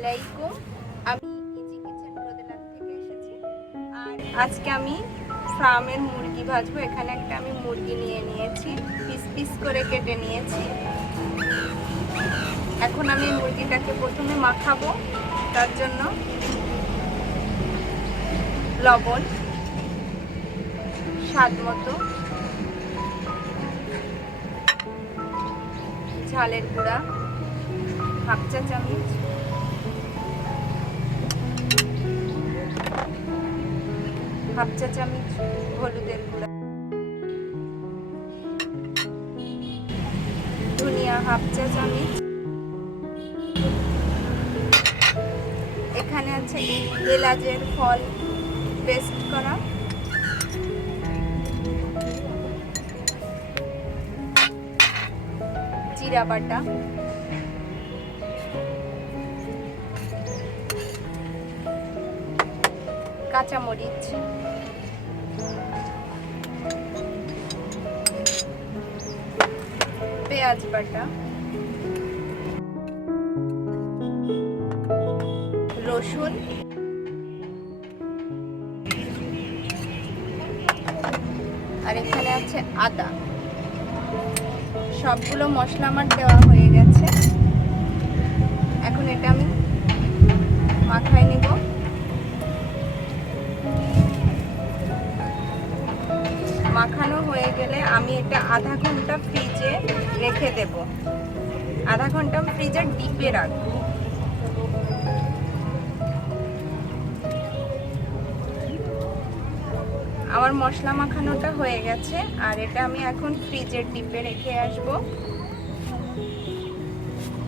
আসসালামাইকুম, আমি easy kitchen রোদেলা থেকে এসেছি। আর আজকে আমি ফার্মের মুরগি ভাজবো। এখানে একটা আমি মুরগি নিয়ে নিয়েছি, পিস পিস করে কেটে নিয়েছি। এখন আমি মুরগিটাকে প্রথমে মাখাবো। তার জন্য লবণ স্বাদ মতো, ঝালের গুঁড়া হাফ চা চামচ, হাফ চা চামচ হলুদের গুঁড়া, ধনিয়া হাফ চা চামচ, এখানে আছে এলাচের ফল পেস্ট করা, জিরা বাটা, কাঁচামরিচ, পেঁয়াজ বাটা, রসুন, আর এখানে আছে আদা। সবগুলো মশলা আমার দেওয়া হয়ে গেছে। এখন এটা আমি মাখায় নেব। মাখানো হয়ে গেলে আমি এটা আধা ঘন্টা ফ্রিজে রেখে দেব। আধা ঘন্টা আমি ফ্রিজের ডিপে রাখবো। আমার মশলা মাখানোটা হয়ে গেছে, আর এটা আমি এখন ফ্রিজের ডিপে রেখে আসব।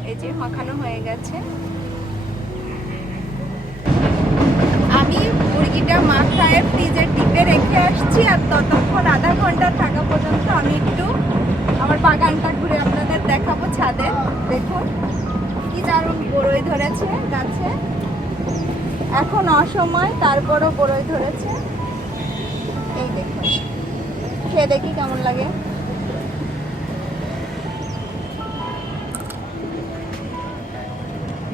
এই যে মাখানো হয়ে গেছে। আমি মুরগিটা মাখায় ফ্রিজের ডিপে রেখে আসছি, আর ততক্ষণ আধা ঘন্টা থাকা পর্যন্ত আমি একটু আমার বাগানটা ঘুরে আপনাদের দেখাবো। ছাদে দেখুন কি দারুণ বড়ই ধরেছে গাছে। এখন অসময়, তারপরও বড়ই ধরেছে। এই দেখুন, খেয়ে দেখি কেমন লাগে।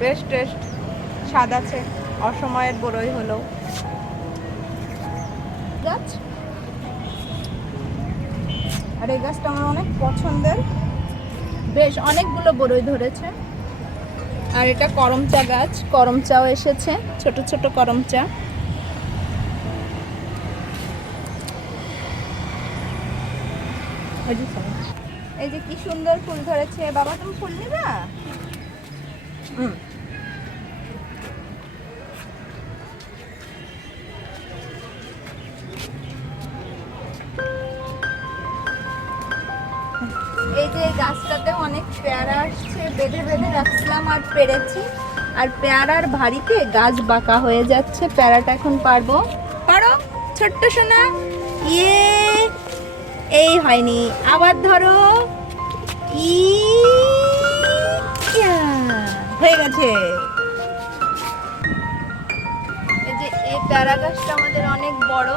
বেশ টেস্ট, স্বাদ আছে। অসময়ের বড়ই হলো। গাছ, আর এই গাছটা আমার অনেক পছন্দের। বেশ অনেকগুলো বড়ই ধরেছে। আর এটা করমচা গাছ, করমচাও এসেছে, ছোট ছোট করমচা। এই যে কি সুন্দর ফুল ধরেছে। বাবা তুমি ফুল নিবা? এই যে গাছটাতে অনেক পেয়ারা আসছে, বেঁধে বেঁধে রাখছিলাম আর পেরেছি। আর পেয়ারার ভারিতে গাছ বাঁকা হয়ে যাচ্ছে। পেয়ারাটা এখন পারবো। পারো ছোট্ট সোনা। ইয়ে, এই হয়নি, আবার ধরো। হয়ে গেছে। এই যে এই পেয়ারা গাছটা আমাদের অনেক বড়,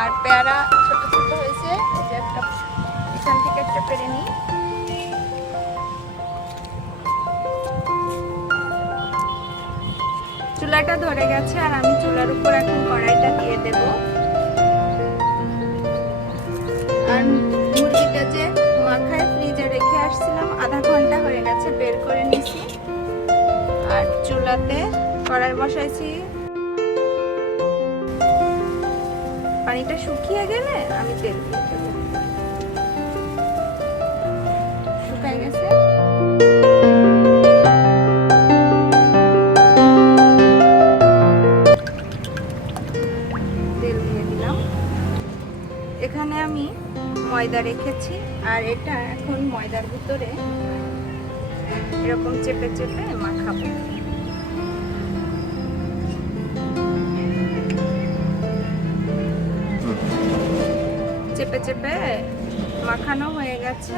আর পেয়ারা ছোট ছোট হয়েছে। এই যে একটা এখান থেকে একটা পেরে নিই। চুলাটা ধরে গেছে, আর আমি চুলার উপর এখন কড়াইটা দিয়ে দেব। আর মুরগিটা যে মাখায় ফ্রিজে রেখে আসছিলাম, আধা ঘন্টা হয়ে গেছে, বের করে নিয়েছি। আর চুলাতে কড়াই বসাইছি। পানিটা শুকিয়ে গেলে আমি তেল দিয়ে দেবো। শুকায় গেছে। তেল দিয়ে দিলাম। এখানে আমি ময়দা রেখেছি, আর এটা এখন ময়দার ভিতরে এরকম চেপে চেপে মাখাবো। চেপে চেপে মাখানো হয়ে গেছে,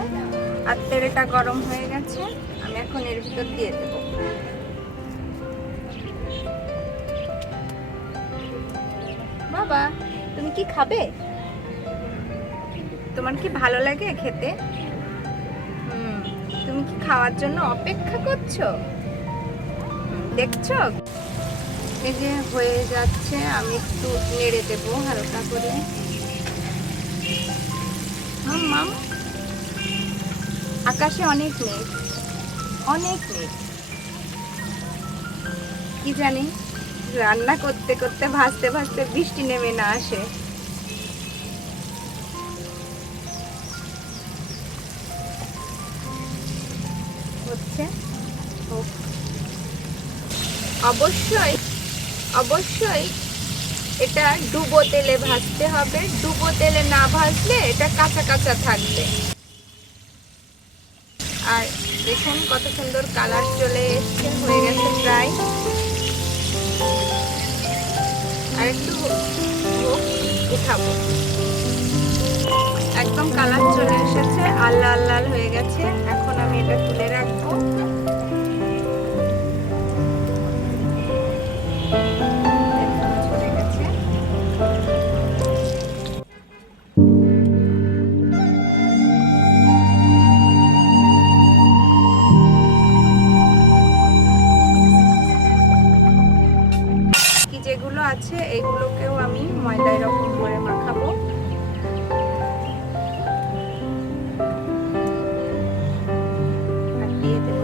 আর তেলটা গরম হয়ে গেছে। আমি এখন এর ভিতর দিয়ে দেব। বাবা তুমি কি খাবে? তোমার কি ভালো লাগে খেতে? তুমি কি খাওয়ার জন্য অপেক্ষা করছো? দেখছো? এই যে হয়ে যাচ্ছে, আমি একটু নেড়ে দেবো হালকা করে। মাম, আকাশে অনেক মেঘ, অনেক মেঘ। কি জানি রান্না করতে করতে ভাজতে ভাজতে বৃষ্টি নেমে না আসে। হচ্ছে অবশ্যই অবশ্যই এটা ডুবো তেলে ভাজতে হবে। ডুবো তেলে না ভাজলে এটা কাঁচা কাঁচা থাকবে। আর দেখুন কত সুন্দর কালার চলে এসছে, হয়ে গেছে প্রায়। আর একটু উঠাবো। একদম কালার চলে এসেছে, আর লাল লাল হয়ে গেছে। এখন আমি এটা তুলে রাখবো। যেগুলো আছে এগুলোকেও আমি ময়দা এরকম করে মাখাবো। আর দিয়ে দেবো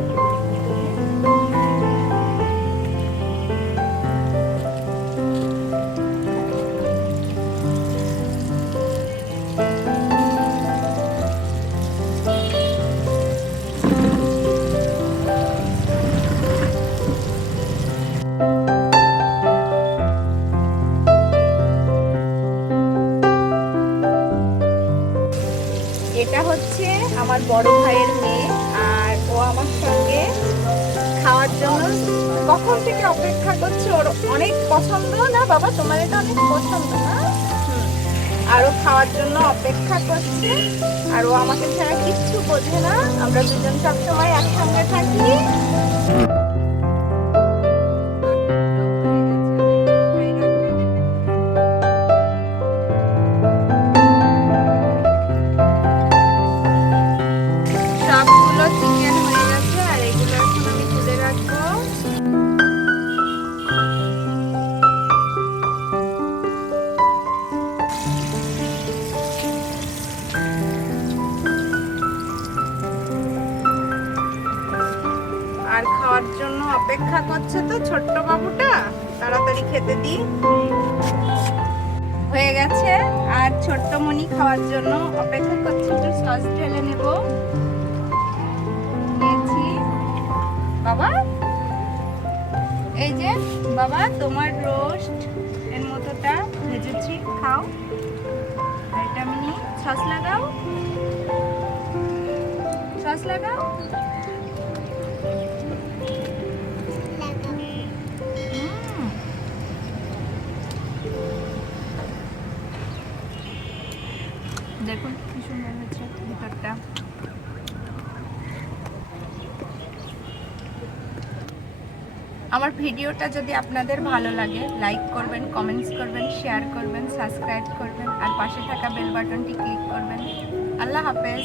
এটা হচ্ছে আমার বড় ভাইয়ের মেয়ে, আর ও আমার সঙ্গে খাওয়ার জন্য কখন থেকে অপেক্ষা করছে। ওর অনেক পছন্দ না বাবা, তোমার এটা অনেক পছন্দ না? আর ও খাওয়ার জন্য অপেক্ষা করছে। আর ও আমাকে ছাড়া কিচ্ছু বোঝে না। আমরা দুজন সবসময় একসঙ্গে থাকি। সবগুলো চিকেন হয়ে গেছে, আর এগুলো এখন আমি তুলে রাখবো। আর খাওয়ার জন্য অপেক্ষা করছে তো ছোট্ট বাবুটা, তাড়াতাড়ি খেতে দিই। হয়ে গেছে, আর ছোট্ট মনি খাওয়ার জন্য অপেক্ষা করছে। একটু সস ঢেলে নেব। নিয়েছি বাবা, এই যে বাবা তোমার রোস্ট এর মতোটা ভেজেছি, খাও। আর এটা আমি সস লাগাও, সস লাগাও। দেখুন কি সুন্দর হয়েছে ভিতরটা। আমার ভিডিওটা যদি আপনাদের ভালো লাগে, লাইক করবেন, কমেন্টস করবেন, শেয়ার করবেন, সাবস্ক্রাইব করবেন, আর পাশে থাকা বেল বাটনটি ক্লিক করবেন। আল্লাহ হাফেজ।